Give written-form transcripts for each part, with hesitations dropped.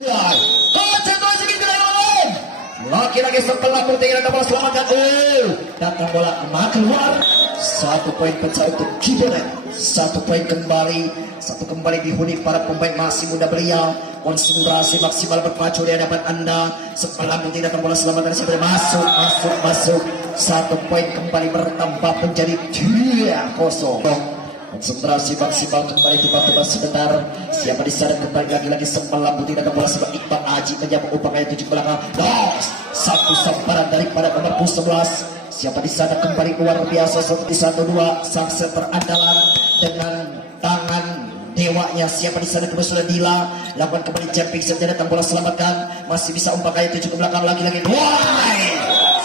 Konsentrasi di lawan. Laki-laki sebelah pertandingan bola selamatkan. Datang bola keluar. 1 poin pecah untuk Kibonet. 1 poin kembali. 1 kembali dihuni para pemain masih muda belia. Konsentrasi maksimal berpacu di hadapan Anda. Sebelah putih datang bola selamatkan siapa masuk. 1 poin kembali bertambah menjadi 2-0. Konsentrasi maksimal kembali tiba-tiba sebentar. Siapa di sana kembali lagi-lagi sebelah putih dan bola sebab Iqbal Aji menyambut upaya 7 belakang. Satu samparan daripada nomor 11. Siapa di sana kembali luar biasa seperti 1-2 sang setter andalan dengan tangan dewanya. Siapa di sana kembali sudah Dila lakukan kembali jumping set datang bola selamatkan. Masih bisa upaya 7 ke belakang lagi-lagi.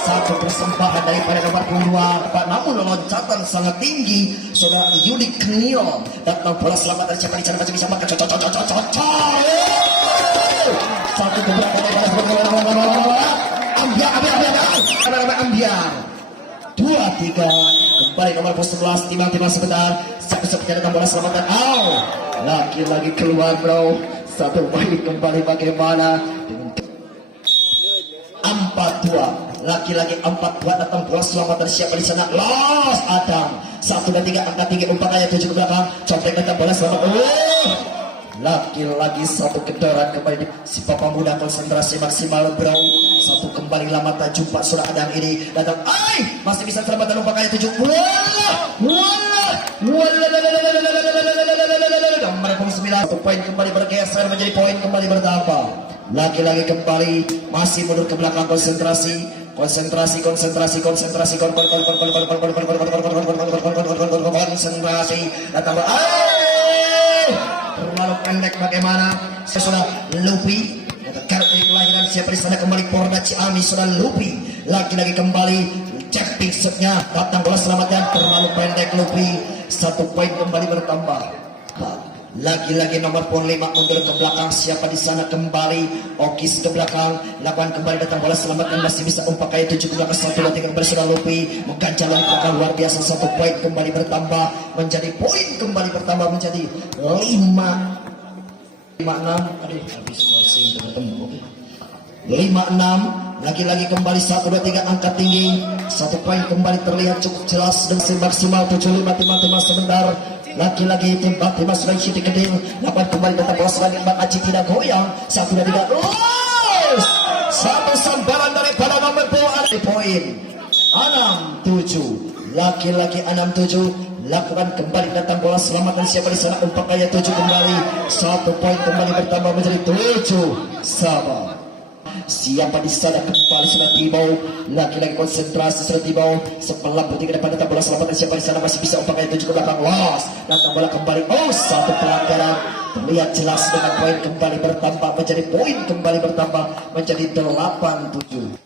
Satu persembahan daripada nomor 22, namun loncatan sangat tinggi. Saudara Yudi Knil datang bola selamat dari siapa di sana masih bisa makan satu keberatan Ambiar 2-3 kembali nomor 11 timang sebentar. Satu datang bola selamatkan. Lagi-lagi keluar bro. 1 poin kembali bagaimana 4-2 laki-laki 4-2 datang bola selamat dari siapa di sana. Los Adam 1 dan 3 angkat tinggi umpamanya 7 ke belakang. Contek datang bola selamat. Laki-laki 1 kendaraan kembali si papa muda konsentrasi maksimal bro. 1 kembali lama tak jumpa sudah Adam ini datang. Masih bisa selamatkan umpamanya 7. Nomor 9 1 poin kembali bergeser menjadi poin kembali bertambah. Lagi-lagi kembali masih mundur ke belakang konsentrasi konsentrasi datang terlalu pendek bagaimana sudah Lupi kartu kelahiran siapa di sana kembali Porda Ciamis sudah Lupi lagi-lagi kembali cepping setnya datang bola selamatkan terlalu pendek Lupi 1 poin kembali bertambah. Lagi-lagi nomor 5 mundur ke belakang. Siapa di sana kembali Okis ke belakang. Lakukan kembali datang bola selamatkan masih bisa umpak kayak 7 ke belakang 1 dan 3 kembali sudah Lupi mengganjal dari belakang luar biasa 1 poin kembali bertambah menjadi poin kembali bertambah menjadi 5-6. Aduh habis crossing ketemu. 5-6 lagi-lagi kembali 1 2 3 angkat tinggi 1 poin kembali terlihat cukup jelas dan maksimal 7-5 timang sebentar. Lagi-lagi tembak Mas Raisi Kedil dapat kembali datang bola selanjutnya Bang Aji tidak goyang 1 dan 3 1 sambaran daripada nomor 2 poin 6-7 laki-laki 6-7 lakukan kembali datang bola selamatkan siapa di sana umpak kaya 7 kembali 1 poin kembali bertambah menjadi 7-sama. Siapa di sana kembali sudah Tibau lagi-lagi konsentrasi sudah Tibau sebelah putih ke depan datang bola selamatkan siapa di sana masih bisa umpak 7 ke belakang los datang bola kembali 1 pelanggaran terlihat jelas dengan poin kembali bertambah menjadi poin kembali bertambah menjadi 8-7.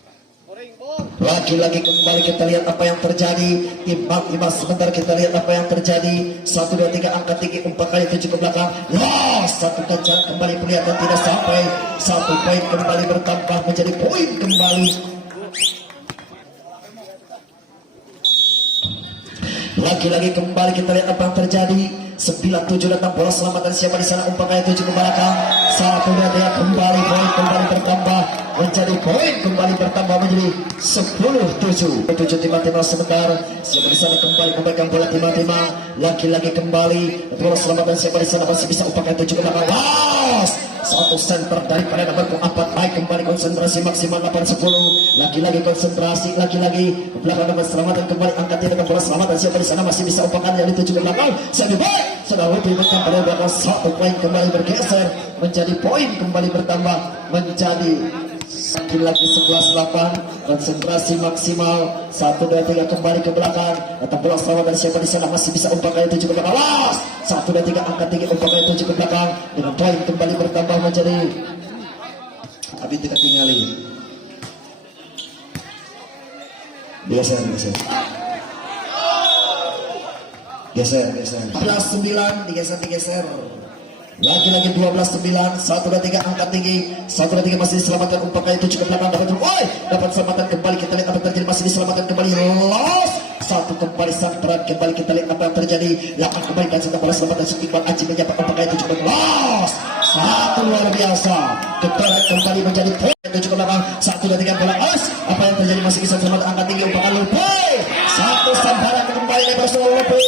Lagi-lagi kembali kita lihat apa yang terjadi. Timbang 5 sebentar kita lihat apa yang terjadi. 1 2 3 angkat tinggi umpak kali 7 ke belakang. Los 1 kejar kembali kelihatan tidak sampai 1 poin kembali bertambah menjadi poin kembali. Lagi-lagi kembali kita lihat apa yang terjadi. 9-7 datang bola selamatkan siapa di sana umpak kali 7 ke belakang. 1 2 3 kembali poin kembali bertambah menjadi poin kembali bertambah menjadi 10-7 timah sebentar. Siapa di sana kembali memegang bola timah lagi-lagi kembali bola selamatkan siapa di sana masih bisa upakan 7 ke belakang. Los 1 center daripada nomor 4 baik kembali konsentrasi maksimal 8-10 lagi-lagi konsentrasi lagi-lagi ke belakang nomor selamatkan kembali angkat dengan bola selamatkan siapa di sana masih bisa upakan yang 7 ke belakang. Sudah lebih bertambah pada belakang 1 poin kembali bergeser menjadi poin kembali bertambah menjadi lagi 11-8 konsentrasi maksimal 1 2 3 kembali ke belakang datang bola selamat dan siapa di sana masih bisa umpak kali 7 ke belakang. 1 2 3 angkat tinggi umpak kali 7 ke belakang dengan poin kembali bertambah menjadi tapi tidak tinggalin geser 12-9 digeser lagi-lagi 12-9 1 2 3 angkat tinggi 1 2 3 masih diselamatkan umpak kali 7 ke belakang dapat selamatan kembali kita lihat apa terjadi masih diselamatkan kembali los 1 kembali samperan kembali kita lihat apa yang terjadi 8 kembali dan bola selamatkan Iqbal Aji menyapa umpak kali 7 ke belakang los Satu luar biasa. Kembali kembali menjadi poin. Tujuh ke belakang. Satu dan tiga bola as. Apa yang terjadi masih bisa selamat angkat tinggi umpan Lupi. Satu sambaran kembali lebar seluruh Lupi.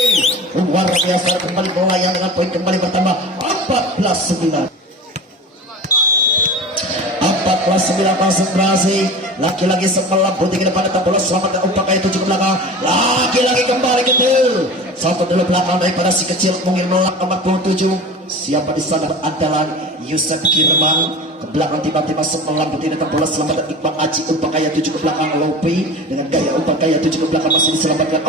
Luar biasa kembali bola yang dengan poin kembali bertambah 14-9. 14-9 konsentrasi. Laki-lagi sebelah putih ke depan datang bola selamatkan umpan kaya tujuh ke belakang. Laki-lagi kembali kecil. Satu dulu belakang daripada si kecil mungkin melak nomor 27. Siapa di sana andalan Yusuf Kirman ke belakang tiba-tiba sebelah putih datang bola selamatkan Iqbal Aji umpan kaya tujuh ke belakang Lopi dengan gaya umpan kaya tujuh ke belakang masih diselamatkan.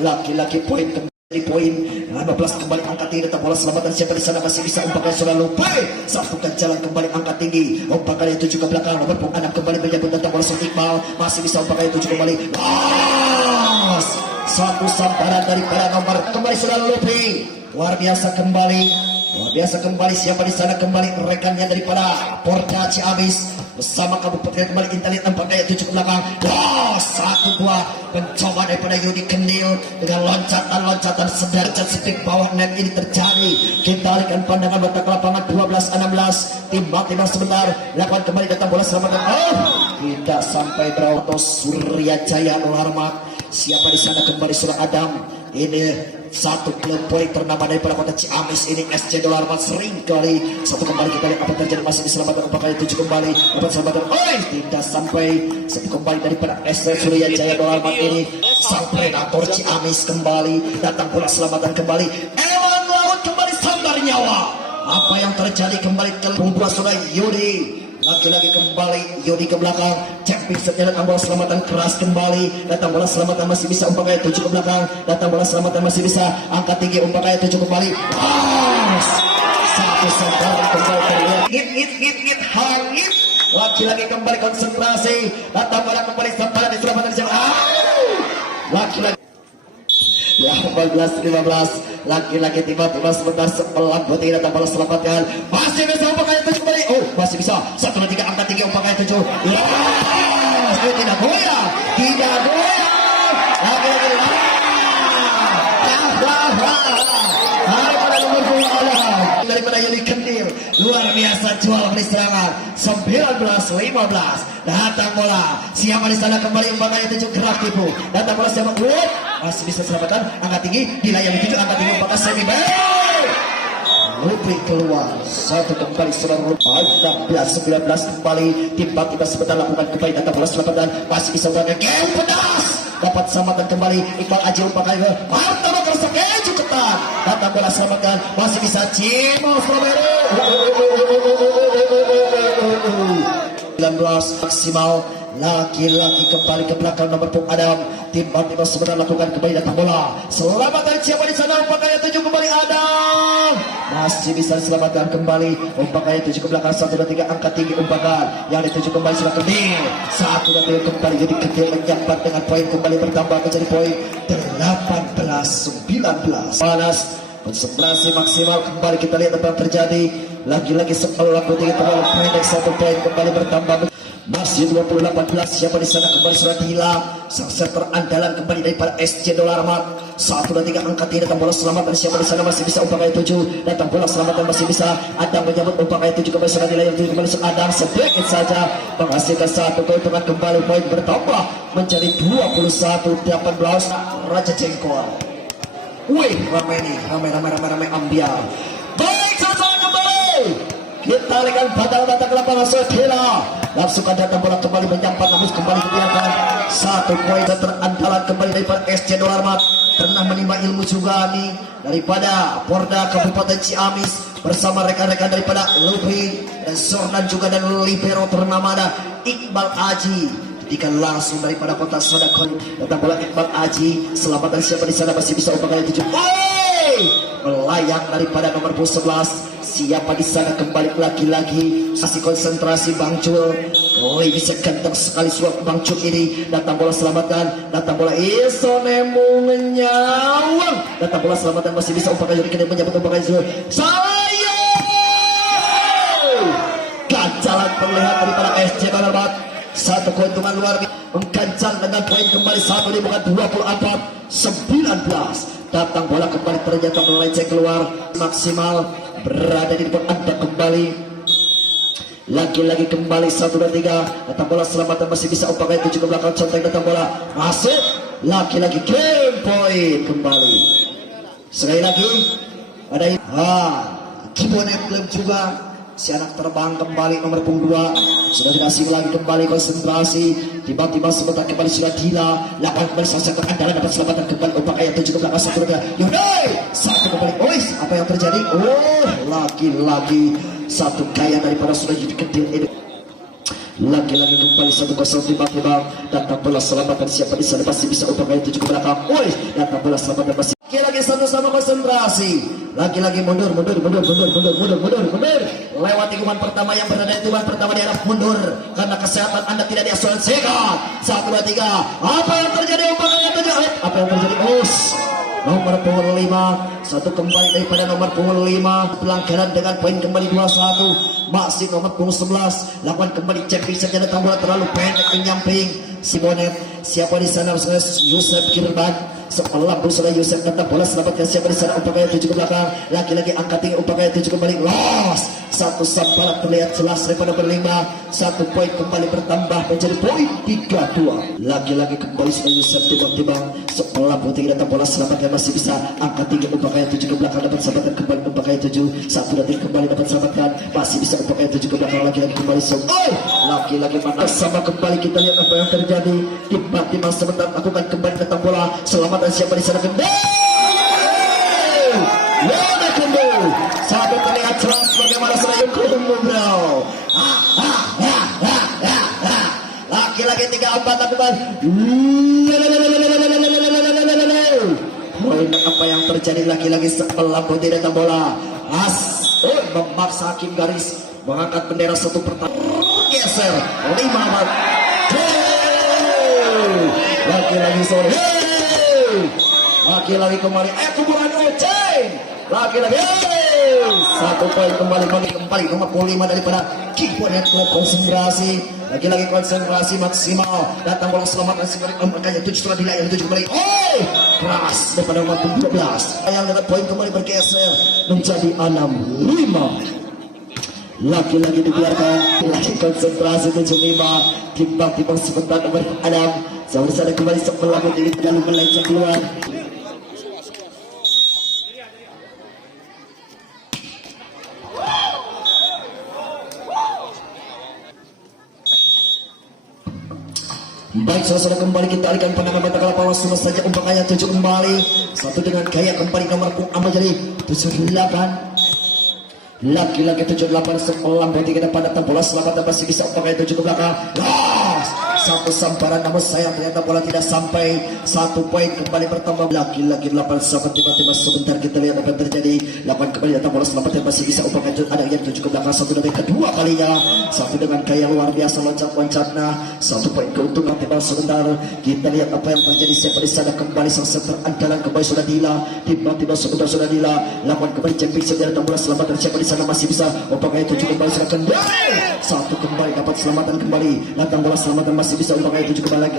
Laki-laki poin kembali. Poin 15 kembali angkat tinggi datang bola selamatkan siapa di sana masih bisa umpan kali sudah lupa satukan jalan kembali angkat tinggi umpan kali 7 ke belakang nomor 6 kembali menyambut datang bola Iqbal masih bisa umpan kali 7 kembali satu sambaran daripada nomor kembali sudah lupa luar biasa kembali siapa di sana kembali rekannya daripada Porda Ciamis bersama Kabupaten kembali Intalit nampak gaya 7 ke belakang. Satu buah pencoba daripada Yudi Kendil dengan loncatan sederhana speed bawah net ini terjadi. Kita alihkan pandangan batak lapangan 12-16 tiba-tiba sebentar lakukan kembali datang bola selamatkan tidak sampai berauto Surya Jaya Nurhormat. Siapa di sana kembali Surah Adam ini satu klub poin ternama daripada kota Ciamis ini SC Dolarmat sering kali satu kembali kita lihat apa terjadi masih diselamatkan umpan kali 7 kembali dapat selamatkan tidak sampai satu kembali daripada SC Surya Jaya Dolarmat ini sang predator Ciamis kembali datang pula selamatan kembali Ewan Laut kembali sambar nyawa apa yang terjadi kembali ke pembuat sudah Yudi lagi-lagi kembali Yodi ke belakang Cemping setnya datang bola selamatan keras kembali datang bola selamatan masih bisa umpan kaya 7 ke belakang datang bola selamatan masih bisa angkat tinggi umpan kaya 7 kembali satu sambaran kembali terlihat hit hangit lagi-lagi kembali konsentrasi datang bola kembali sambaran di selamatan laki-lagi 14-15 laki-laki tiba-tiba sebentar sebelah putih datang bola selamatkan masih bisa umpan kaya 7 kembali masih bisa 1 dan 3 angkat tinggi umpan kaya 7 tidak goyang laki-laki daripada Yudi Kendil luar biasa jual beli serangan 19-15 datang bola siapa di sana kembali umpan kaya 7 gerak tipu datang bola siapa masih bisa selamatkan angkat tinggi dilayani 7 angkat tinggi umpan semi baik Lupi keluar satu kembali serang 16-19 kembali tiba-tiba sebentar lakukan kembali datang bola selamatan masih bisa umpan game pedas dapat selamatkan kembali Iqbal Aji umpan kaya martabak kerasa keju ketat datang bola selamatkan masih bisa Cimo Strawberry 19 maksimal laki-laki kembali ke belakang nomor pung Adam tiba-tiba sebentar lakukan kembali datang bola selamatkan siapa di sana umpan kaya 7 kembali Adam masih bisa diselamatkan kembali umpan kaya 7 ke belakang 1 dan 3 angkat tinggi umpan yang di 7 kembali sudah Kendil 1 dan 3 kembali jadi Kendil menyambat dengan poin kembali bertambah menjadi poin 18-19 panas konsentrasi maksimal kembali kita lihat apa yang terjadi lagi-lagi sebelah putih terlalu pendek 1 poin kembali bertambah masih 20-18 siapa di sana kembali surat hilang sang setter andalan kembali daripada SC Dolarmat 1 dan 3 angkat tinggi datang bola selamat dan siapa di sana masih bisa umpan kaya 7 datang bola selamat dan masih bisa Adam menyambut umpan kaya 7 kembali surat hilang yang kembali surat Adam sedikit saja menghasilkan satu keuntungan kembali poin bertambah menjadi 21-18 Raja Jengkol. Wih ramai ambiar baik selesai kembali kita alihkan batal ke lapangan Sotila langsung datang bola kembali menyampat namun kembali kebiarkan satu poin terandalan kembali daripada SC Dolarmat pernah menimba ilmu juga nih daripada Porda Kabupaten Ciamis bersama rekan-rekan daripada Lupi dan Zornan juga dan Libero ternama ada Iqbal Aji ketika langsung daripada kota Sodakon datang bola Iqbal Aji selamatan siapa di sana masih bisa umpan kali 7 melayang daripada nomor 11 siapa di sana kembali lagi-lagi masih konsentrasi Bang Cul bisa ganteng sekali suap Bang Cul ini datang bola selamatkan datang bola Isonemu menyawang datang bola selamatkan masih bisa umpan kali kini menyambut umpan kali saya gancalan terlihat daripada SC Dolarmat satu keuntungan luar biasa menggancal dengan poin kembali 1 bukan 24-19 datang bola kembali ternyata melenceng keluar maksimal berada di depan Anda kembali. Lagi-lagi kembali 1 dan 3. Datang bola selamatan masih bisa upakan 7 ke belakang, contoh datang bola masuk. Lagi-lagi game point kembali. Sekali lagi ada Kibonet klub juga. Si anak terbang kembali nomor punggung 2. Sudah tidak asing lagi kembali konsentrasi. Tiba-tiba sebentar kembali sudah gila. Lakukan kembali salah satu andalan dapat selamatan kembali. Opak ayat 7 ke belakang 1 dan 3. Yudai 1 kembali. Ois, apa yang terjadi? Lagi-lagi satu gaya daripada sudah jadi kedil ini. Lagi-lagi kembali 1-0 tiba-tiba datang bola selamatan. Siapa di sana masih bisa opak ayat 7 ke belakang. Ois, datang bola selamatan masih. Lagi sama-sama konsentrasi. Lagi-lagi mundur. Lewati kuman pertama yang berada di kuman pertama di arah mundur karena kesehatan Anda tidak diasuransikan. 1, 2, 3. Apa yang terjadi? Apa yang terjadi? Nomor punggung 5. Satu kembali daripada nomor punggung 5. Pelanggaran dengan poin kembali 2-1. Masih nomor punggung 11. Lakukan kembali check saja datang bola terlalu pendek menyamping. Si Bonet. Siapa di sana? Yusuf Kirban. Setelah berusaha Yusuf datang bola selamatkan siapa di sana umpamanya 7 ke belakang. Lagi-lagi angkat tinggi umpamanya 7 kembali los. Satu samparan terlihat jelas daripada berlima. 1 poin kembali bertambah menjadi poin 3-2. Lagi-lagi kembali sudah Yusuf tiba-tiba setelah tinggi datang bola selamatkan masih bisa angkat tinggi umpamanya 7 ke belakang dapat selamatkan kembali umpamanya 7. 1 detik kembali dapat selamatkan masih bisa umpamanya 7 ke belakang lagi-lagi kembali lagi-lagi mana sama kembali kita lihat apa yang terjadi. Tiba-tiba sebentar lakukan kembali datang bola selamatkan siapa di sana kembali. Satu terlihat jelas bagaimana Serayu Kumu bro. Lagi-lagi 3-4 lakukan. Poin apa yang terjadi lagi-lagi setelah putih datang bola. Memaksa hakim garis mengangkat bendera satu pertama. Geser 5-4. Lagi-lagi sore. Lagi-lagi kembali. Kuburan Oceng. Lagi-lagi. 1 poin kembali nomor 5 daripada Kibonet klub konsentrasi. Lagi-lagi konsentrasi maksimal. Datang bola selamat masih makanya 7 setelah dilayar 7 kembali. Keras daripada nomor 12. Yang dengan poin kembali bergeser menjadi 6-5. Lagi-lagi dibiarkan. Lagi konsentrasi 7-5. Tiba-tiba sebentar nomor Adam. Sama sana kembali sebelah diri lalu melenceng keluar. Baik, saudara kembali kita alihkan pandangan mata kala pawas semua saja umpamanya 7 kembali. Satu dengan gaya kembali nomor punggung menjadi 78. Lagi-lagi 78 sekolah berarti kita pada bola selamat masih bisa umpamanya 7 ke belakang. Satu samparan namun sayang ternyata bola tidak sampai. 1 poin kembali bertambah. Lagi-lagi 8 sahabat tiba-tiba sebentar kita lihat apa yang terjadi. 8 kembali datang bola selamat masih bisa umpamanya ada yang 7 ke belakang. Satu dari kedua kalinya. Satu dengan gaya luar biasa loncat-loncatnya. 1 poin keuntungan tiba sebentar. Kita lihat apa yang terjadi siapa di sana kembali sang center andalan kembali sudah Dila. Tiba-tiba sebentar sudah Dila. Lakukan kembali champion saja datang bola selamat dan siapa di sana masih bisa umpamanya 7 kembali silakan. 1 kembali dapat selamatan kembali. Datang bola selamatan masih bisa umpamanya 7 kembali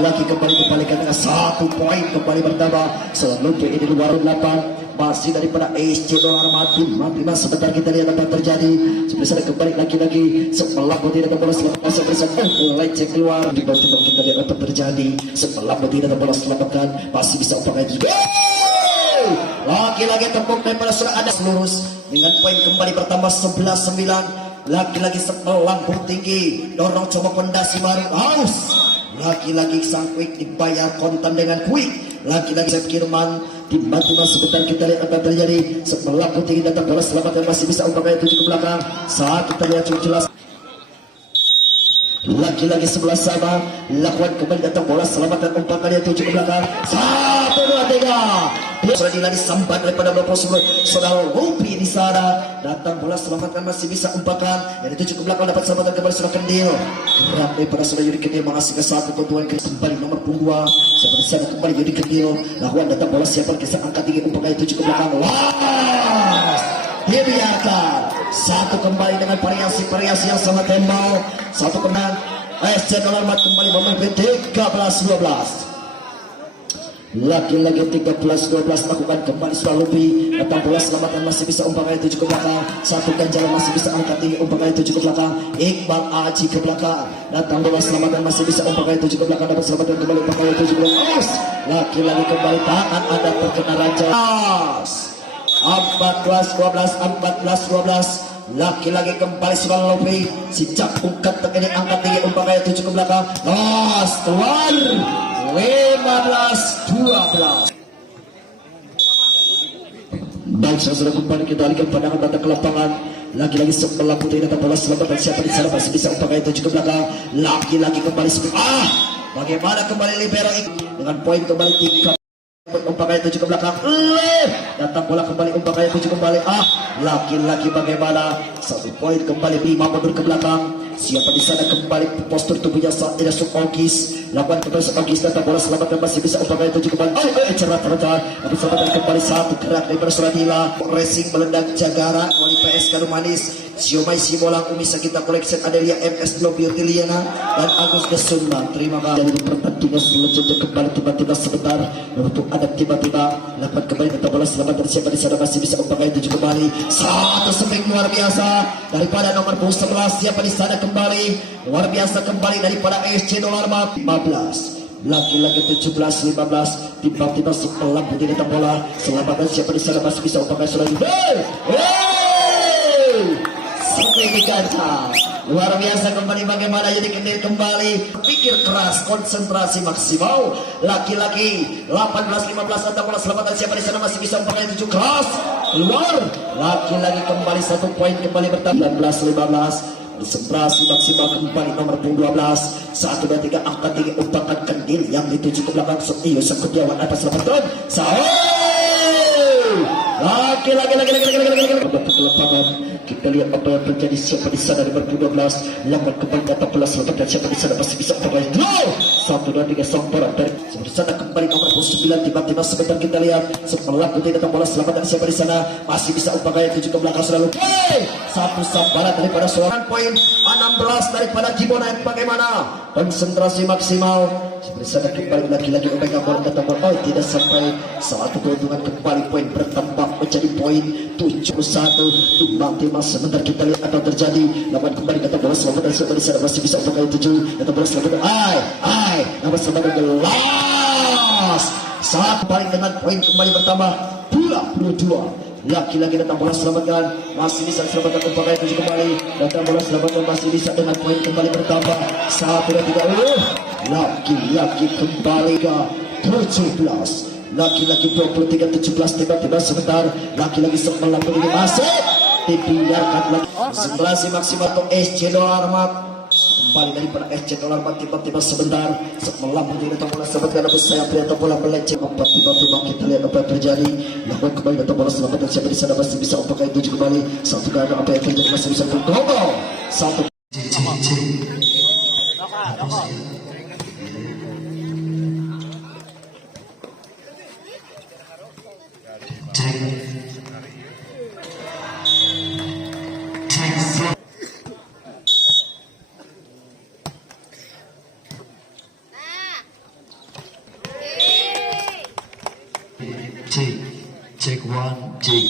lagi kembali kembalikan dengan 1 poin kembali bertambah. Selanjutnya ini luar 8 masih daripada SC Dolar mati sebentar kita lihat apa yang terjadi. Sebentar kembali lagi setelah putih datang bola selamatkan sebentar leceh keluar. Tiba-tiba kita lihat apa yang terjadi setelah putih datang bola selamatkan masih bisa umpamanya 7. Lagi-lagi tepuk daripada sudah ada lurus dengan poin kembali bertambah 11-9. Lagi-lagi setelah tinggi dorong coba pondasi baru haus. Lagi-lagi sang Quick dibayar kontan dengan Quick. Lagi-lagi Chef Kirman. Tiba-tiba sebentar kita lihat apa yang terjadi setelah tinggi datang bola selamat dan masih bisa umpamanya 7 ke belakang. Saat kita lihat cukup jelas. Lagi-lagi 11 sama. Lakukan kembali datang bola selamatkan umpamanya 7 ke belakang. 1, 2, 3. Sudah dilari sambat daripada Bapak Saudara Rupi di sana. Datang bola selamatkan masih bisa umpakan. Yang 7 ke belakang dapat selamatkan kembali sudah Kendil. Gerak daripada sudah Yudi Kendil mengasih ke 1 keuntungan kembali nomor punggung 2. Seperti sana kembali Yudi Kendil. Lakukan datang bola siapa kisah angkat tinggi umpakan 7 ke belakang. Dibiarkan 1 kembali dengan variasi yang sangat tembak. 1 kembali SC Dolar kembali memimpin 13-12. Lagi-lagi 13-12 lakukan kembali Swalupi. Datang bola selamatan masih bisa umpan itu cukup belakang. Satu ganjalan masih bisa angkat tinggi umpan itu cukup belakang. Iqbal Aji ke belakang. Datang bola selamatan masih bisa umpan itu cukup belakang. Dapat selamatan kembali umpan itu cukup belakang. Lagi-lagi kembali tangan ada terkena Raja. 14-12. Lagi-lagi kembali Swalupi. Si Cakungkat terkena angkat tinggi umpan itu cukup belakang. Last one. 15-12. Baik, saudara kembali kita alihkan pandangan pada ke lapangan. Lagi-lagi sebelah putih datang bola selamat dan siapa di sana masih bisa umpan itu cukup belakang. Lagi-lagi kembali bagaimana kembali libero dengan poin kembali 3. Umpan itu cukup belakang. Datang bola kembali umpan itu cukup kembali. Lagi-lagi bagaimana 1 poin kembali 5 mundur ke belakang. Siapa di sana kembali postur tubuhnya saat tidak Ogis. Lakukan kembali Ogis datang bola selamat dan masih bisa umpan itu cukup kembali. Cerah. Tapi selamatkan kembali 1 gerak dari Suradila. Racing melendang Jagara oleh PS Galuh Manis. Siomay Simolang Umi Sakita Collection Adelia MS Globio Tiliana dan Agus Desunma. Terima kasih dari pertandingan selanjutnya kembali tiba-tiba sebentar untuk ada tiba-tiba lakukan kembali datang bola selamat dan siapa di sana masih bisa umpan itu cukup kembali. 1 swing luar biasa daripada nomor 11. Siapa di sana kembali luar biasa kembali daripada SC Dolar 15. Lagi-lagi 17-15 tiba-tiba sepelan putih datang bola selamat dan siapa di sana masih bisa umpan sudah. Signifikan luar biasa kembali bagaimana jadi kendil kembali pikir keras konsentrasi maksimal. Laki-laki 18-15 datang bola selamat dan siapa di sana masih bisa umpan 7 keras keluar. Laki-lagi kembali 1 poin kembali bertambah 19-15. Konsentrasi maksimal kembali nomor 12. 1, 2, 3 angkat tinggi umpan kendil yang dituju ke belakang. Setius Sekudiawan atas selamatkan lagi-lagi kita lihat apa yang terjadi. Siapa di sana nomor 12 lambat kembali datang bola selamat dan siapa di sana masih bisa kembali 1, 2, 3 sambaran dari siapa di sana kembali nomor 9 tiba-tiba sebentar kita lihat setelah putih datang bola selamat dan siapa di sana masih bisa umpan gaya 7 ke belakang selalu 1 sambaran daripada seorang poin 16 daripada Jibonaik. Bagaimana konsentrasi maksimal seperti sana kembali lagi-lagi Omega bola datang bola tidak sampai 1 keuntungan kembali poin bertambah menjadi poin 71. Timbang-timbang sebentar kita lihat apa yang terjadi. Lawan kembali datang bola selamat dan siapa di sana masih bisa umpan gaya 7 datang bola selamat nama selamat gelas saat paling dengan poin kembali bertambah 22. Lagi-lagi datang bola selamatkan masih bisa selamatkan umpan gaya 7 kembali datang bola selamatkan masih bisa dengan poin kembali bertambah 1 dan 3. Lagi-lagi kembali ke 17. Lagi-lagi 23-17 tiba-tiba sebentar lagi-lagi sebelah ini masuk dibiarkan lagi konsentrasi maksimal untuk SC Dolar Mat kembali daripada SC Dolar Mat tiba-tiba sebentar sebelah ini datang bola sebentar habis saya pria atau bola meleceh empat tiba-tiba kita lihat apa yang terjadi lakukan kembali datang bola selamat dan siapa di sana masih bisa apakah itu kembali satu gagal apa yang terjadi masih bisa bergolong 1 cek 1 cek.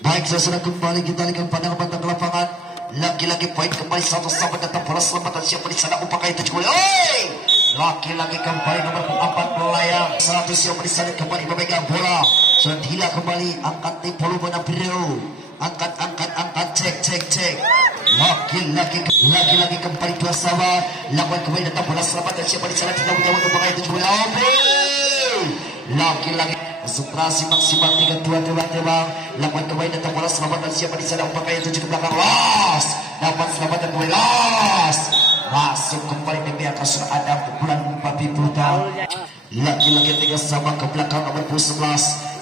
Baik, saya sudah kembali kita alihkan pandangan ke lapangan. Lagi-lagi poin kembali 1 sama datang bola selamat dan siapa di sana upah itu cukup. Lagi-lagi kembali nomor 4 melayang 100 siapa di sana kembali memegang bola. Sudah kembali angkat di volume Nabiru. Angkat cek. Lagi-lagi kembali 2 sama. Lakukan kembali datang bola selamat dan siapa di sana tidak punya upah itu cukup. Lagi-lagi konsentrasi maksimal 3-2 tembak. Lakukan kembali datang bola selamat dan siapa di sana upaya 7 ke belakang. Dapat selamat dan kembali masuk kembali di pihak Kasur Adam bulan babi brutal. Lagi-lagi 3 sama ke belakang nomor 11.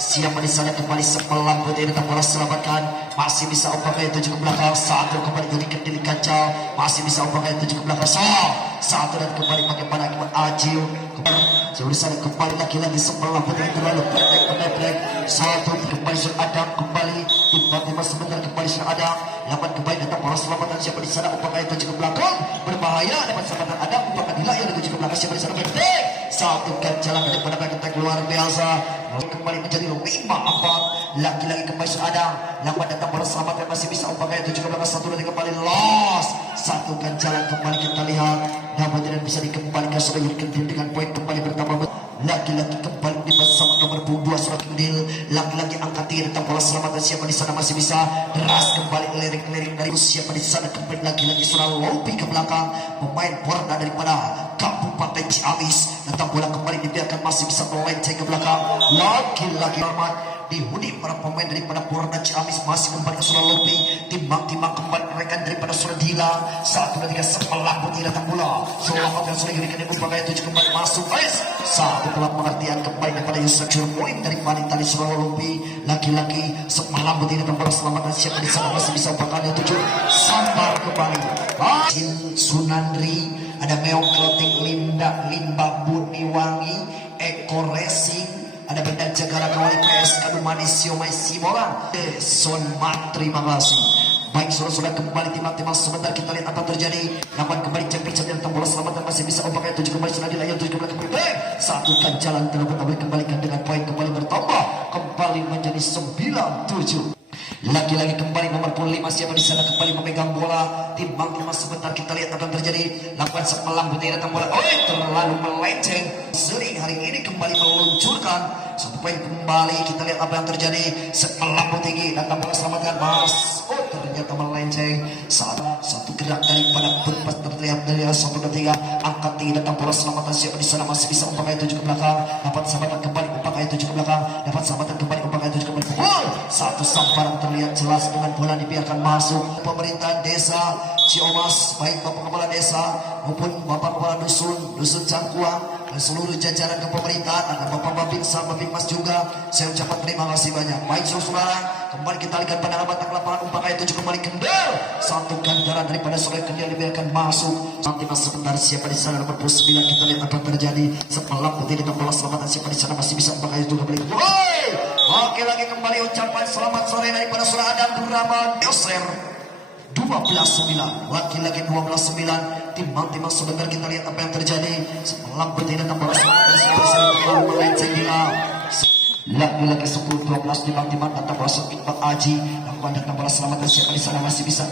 Siapa di sana kembali sepelan putih datang bola selamatkan. Masih bisa upaya 7 ke belakang. 1 kembali dari kendili kacau. Masih bisa upaya 7 ke belakang. 1 dan kembali bagaimana akibat Ajil. Sebelum sana kembali lagi-lagi sebelah putih terlalu pendek. 1 kembali Sur Adam kembali tiba-tiba sebentar kembali Sur Adam lawan kembali datang bola selamat dan siapa di sana upaya 7 ke belakang berbahaya dapat selamatan Adam upaya Dila yang 7 ke belakang siapa di sana pendek satu ganjalan daripada Beketek luar biasa. Kembali menjadi 5-4. Lagi-lagi kembali ada lawan datang bola selamat masih bisa umpamanya 7 ke belakang 1-2 kembali loss. Satu ganjalan kembali kita lihat namun tidak bisa dikembalikan sudah Yurgen dengan poin kembali bertambah. Lagi-lagi kembali di bersama nomor 2 Surat Kendil. Lagi-lagi angkat tinggi datang bola selamat dan siapa di sana masih bisa deras kembali lirik-lirik dari siapa di sana kembali lagi-lagi sudah lompi ke belakang pemain Porda daripada Kabupaten Ciamis datang bola kembali dibiarkan masih bisa melenceng ke belakang lagi-lagi hormat dihuni para pemain daripada Porda Ciamis masih kembali ke sudah lompi timbang-timbang kembali mereka daripada sudah Dila 1-3 sebelah putih datang bola selamat dan sudah diberikan umpamanya 7 kembali masuk satu telah pengertian kembali daripada Yusuf poin dari wanita di Suralompi lagi-lagi semalam putih datang bola selamat dan siapa di sana masih bisa umpamanya 7 sambar kembali Sunandri ada Meong Kloting Linda Limba Buni Wangi Eko Racing ada benda Jagara Kawali PS Kadu Manis Siomai Simolang Son Mat terima kasih. Baik sudah kembali timang-timang sebentar kita lihat apa terjadi. Lawan kembali champion datang bola selamat dan masih bisa umpamanya 7 kembali sudah di layar 7 kembali satu ganjalan telah kembalikan dengan poin kembali bertambah kembali menjadi 9-7. Lagi-lagi kembali nomor 5 siapa di sana kembali memegang bola timbang-timbang sebentar kita lihat apa yang terjadi. Lawan semalam putih datang bola terlalu melenceng sering hari ini kembali meluncurkan satu poin kembali kita lihat apa yang terjadi. Semalam putih datang bola selamatkan mas ternyata melenceng satu gerak daripada Bunpas terlihat dari 1-3 angkat tinggi datang bola selamatan siapa di sana masih bisa umpamanya 7 ke belakang dapat sahabatan kembali umpamanya 7 ke belakang dapat sahabatan kembali umpamanya 7 ke belakang satu samparan terlihat jelas dengan bola dibiarkan masuk pemerintahan desa Ciomas baik bapak kepala desa maupun bapak kepala dusun Cangkuang dan seluruh jajaran kepemerintahan ada bapak Babing sama Babing Mas juga saya ucapkan terima kasih banyak. Baik saudara kembali kita lihat pada batang lapangan umpamanya 7 kembali Kendal satu ganjaran daripada Sungai Kendal dibiarkan masuk nanti mas sebentar siapa di sana nomor 9 kita lihat apa terjadi semalam putih di bola selamat siapa di sana masih bisa umpamanya 7 kembali oke lagi kembali ucapan selamat sore daripada Surah Adam Durrahman Yoser 12-9 lagi-lagi 12-9 timbang-timbang sebentar kita lihat apa yang terjadi semalam putih datang bola selamat dan siapa di sana melenceng gila lagi-lagi 10-12 timbang-timbang datang bola sempit Pak Aji lakukan datang bola selamat dan siapa di sana masih bisa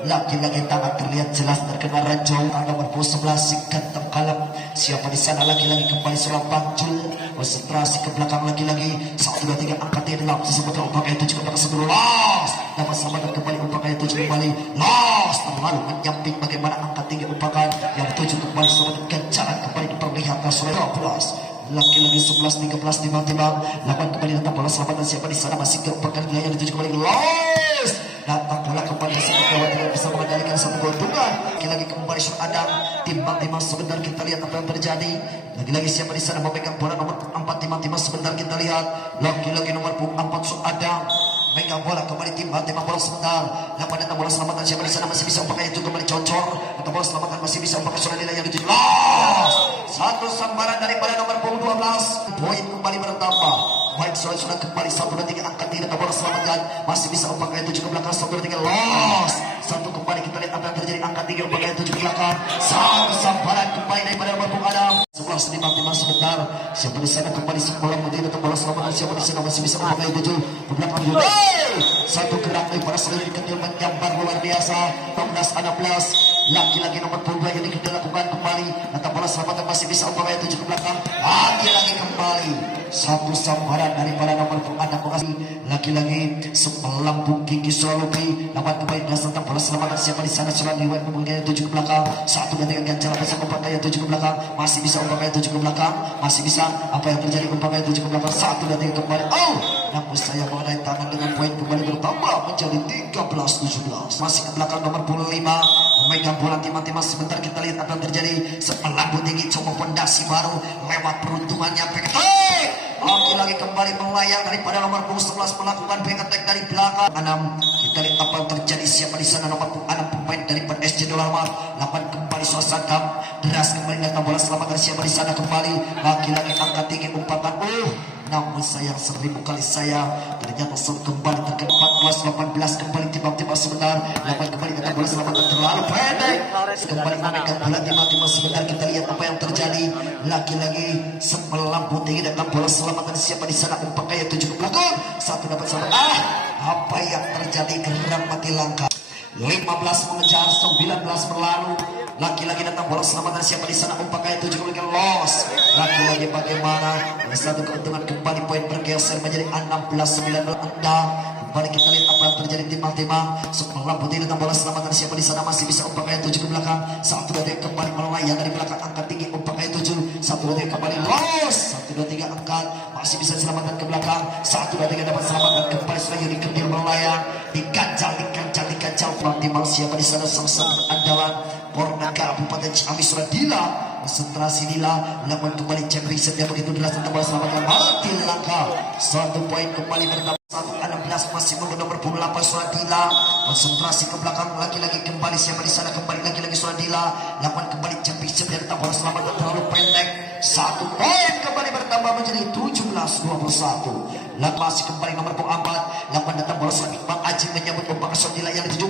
lagi-lagi tangan terlihat jelas terkena ranjau nomor 11 sikat tengkalap siapa di sana lagi-lagi kembali seorang Pancul konsentrasi ke belakang lagi-lagi 1-2-3 angkat dia dalam sisi betul umpamanya 7 ke belakang sebelum loss dapat selamatkan kembali umpamanya 7 kembali loss terlalu menyamping bagaimana angkat tinggi umpakan yang 7 kembali selamatkan jalan kembali diperlihatkan oleh 12 lagi-lagi 11-13 timbang-timbang lakukan kembali datang bola selamat dan siapa di sana masih keumpakan wilayah dituju kembali loss datang bola kembali satu gawat tidak bisa mengendalikan satu keuntungan lagi-lagi kembali Syur Adam timbang-timbang sebentar kita lihat apa yang terjadi lagi-lagi siapa di sana memegang bola nomor 4 timbang-timbang sebentar kita lihat lagi-lagi nomor 4 Syur Adam megang bola kembali timbang-timbang bola sebentar lakukan datang bola selamat dan siapa di sana masih bisa umpamanya itu kembali cocor datang bola selamat masih bisa umpamanya sudah nilai yang dituju loss satu sambaran daripada nomor 12 poin kembali bertambah baik sudah kembali 1-3 angkat tidak bola selamatkan masih bisa umpamanya 7 ke belakang 1-3 loss satu kembali kita lihat apa yang terjadi angkat 3 umpamanya 7 ke belakang satu sambaran kembali daripada nomor Bung Adam 11 timbang-timbang sebentar siapa di sana kembali sekolah putih datang bola selamatkan siapa di sana masih bisa umpamanya 7 ke belakang juga satu gerak daripada seluruh kecil menjambar luar biasa 16-16 lagi-lagi nomor 2 yang kita lakukan kembali datang bola selamatkan masih bisa umpamanya 7 ke belakang lagi-lagi kembali satu sambaran daripada nomor anak Bekasi lagi-lagi semalam Bukit Kisoluki dapat kembali datang bola selamatkan siapa di sana sudah liwat umpamanya 7 ke belakang 1-3 ganjalan bisa umpamanya 7 ke belakang masih bisa umpamanya 7 ke belakang masih bisa apa yang terjadi umpamanya 7 ke belakang 1-3 kembali namun saya mengenai tangan dengan poin kembali bertambah menjadi 13-17 masih ke belakang nomor 5 memegang bola timbang-timbang sebentar kita lihat apa yang terjadi semalam tinggi coba pondasi baru lewat peruntungannya lagi kembali melayang daripada nomor 11 melakukan pengetek dari belakang 6 kita lihat apa yang terjadi siapa di sana nomor 6 pemain daripada SC Dollarmart lakukan kembali suasana deras kembali datang bola selamatkan siapa di sana kembali lagi-lagi angkat tinggi umpatan namun sayang 1000 kali sayang ternyata kembali terkena 14-18 kembali tiba-tiba sebentar lawan kembali datang bola selamatan terlalu pendek kembali memegang bola tiba-tiba sebentar kita lihat apa yang terjadi lagi-lagi semelam putih datang bola selamatan siapa di sana pakai 7 ke belakang satu dapat sama apa yang terjadi gerak mati langkah 15 mengejar 19 berlalu lagi-lagi datang bola selamatan siapa di sana pakai 7 ke loss lagi-lagi bagaimana satu keuntungan kembali poin bergeser menjadi 16-19 anda kembali kita lihat apa yang terjadi timang-timang sebelah putih datang bola selamatan siapa di sana masih bisa pakai 7 ke belakang satu dua tiga kembali melayang dari belakang angkat tinggi pakai 7 satu dua tiga kembali loss 1 2 3 angkat masih bisa selamatkan ke belakang 1 2 3 dapat selamatkan kembali sudah Yuri Kendil melayang dikancang timang siapa di sana sang andalan Pornaka Kabupaten Ciamis Suradila konsentrasi Dila lakukan kembali cek riset yang begitu deras tentang bola selamatkan mati langkah 1 poin kembali bertambah 1-16 masih nomor 28 Suradila konsentrasi ke belakang lagi-lagi kembali siapa di sana kembali lagi-lagi Suradila lakukan kembali cek riset yang tentang bola selamatkan terlalu pendek 1 poin kembali bertambah menjadi 17-21 masih kembali nomor 4 lakukan datang bola selanjutnya Bang Aji menyambut umpan Suradila yang dituju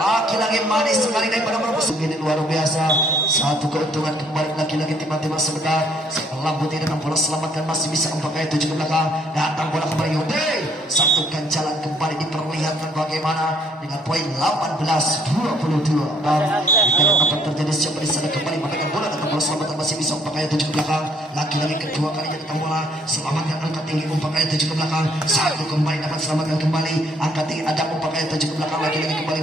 lagi-lagi manis sekali daripada nomor 9 ini luar biasa satu keuntungan kembali lagi-lagi tiba-tiba sebentar setelah putih dengan bola selamatkan masih bisa pakai 7 ke belakang datang bola kembali Yode satukan jalan kembali diperlihatkan bagaimana dengan poin 18-22 dan tidak dapat terjadi siapa di sana kembali memegang bola datang bola selamatkan masih bisa pakai 7 ke belakang lagi-lagi kedua kalinya datang bola selamatkan angkat tinggi pakai 7 ke belakang satu kembali dapat selamatkan kembali angkat tinggi ada pakai 7 ke belakang lagi-lagi kembali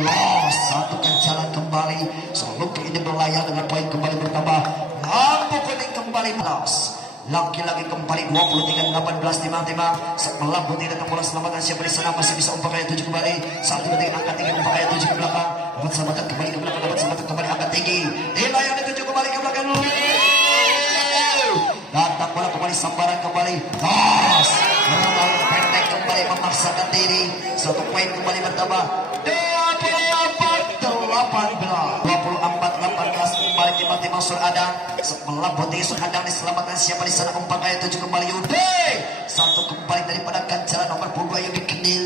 satukan jalan kembali selalu ini berlayar dengan poin kembali bertambah lampu kuning kembali melos lagi-lagi kembali 23-18 timang-timang setelah putih datang bola selamatan siapa di sana masih bisa pakai 7 kembali satu detik angkat tinggi pakai 7 ke belakang dapat selamatkan kembali ke belakang dapat selamatkan kembali angkat tinggi dilayang dituju kembali ke belakang datang bola kembali sambaran kembali los terlalu pendek kembali memaksakan diri 1 poin kembali bertambah 24-18 kembali tiba-tiba Suradang setelah putih Suradang diselamatkan siapa di sana pakai 7 kembali Yude satu kembali daripada ganjaran nomor 2 yang dikenil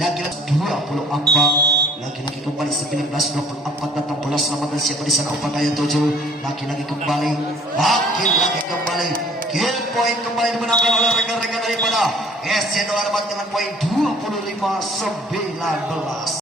lagi-lagi 24 lagi-lagi kembali 19-24 datang bola selamatan siapa di sana pakai 7 lagi-lagi kembali kill point kembali dimenangkan oleh rekan-rekan daripada SC Dolarbat dengan poin 25-19.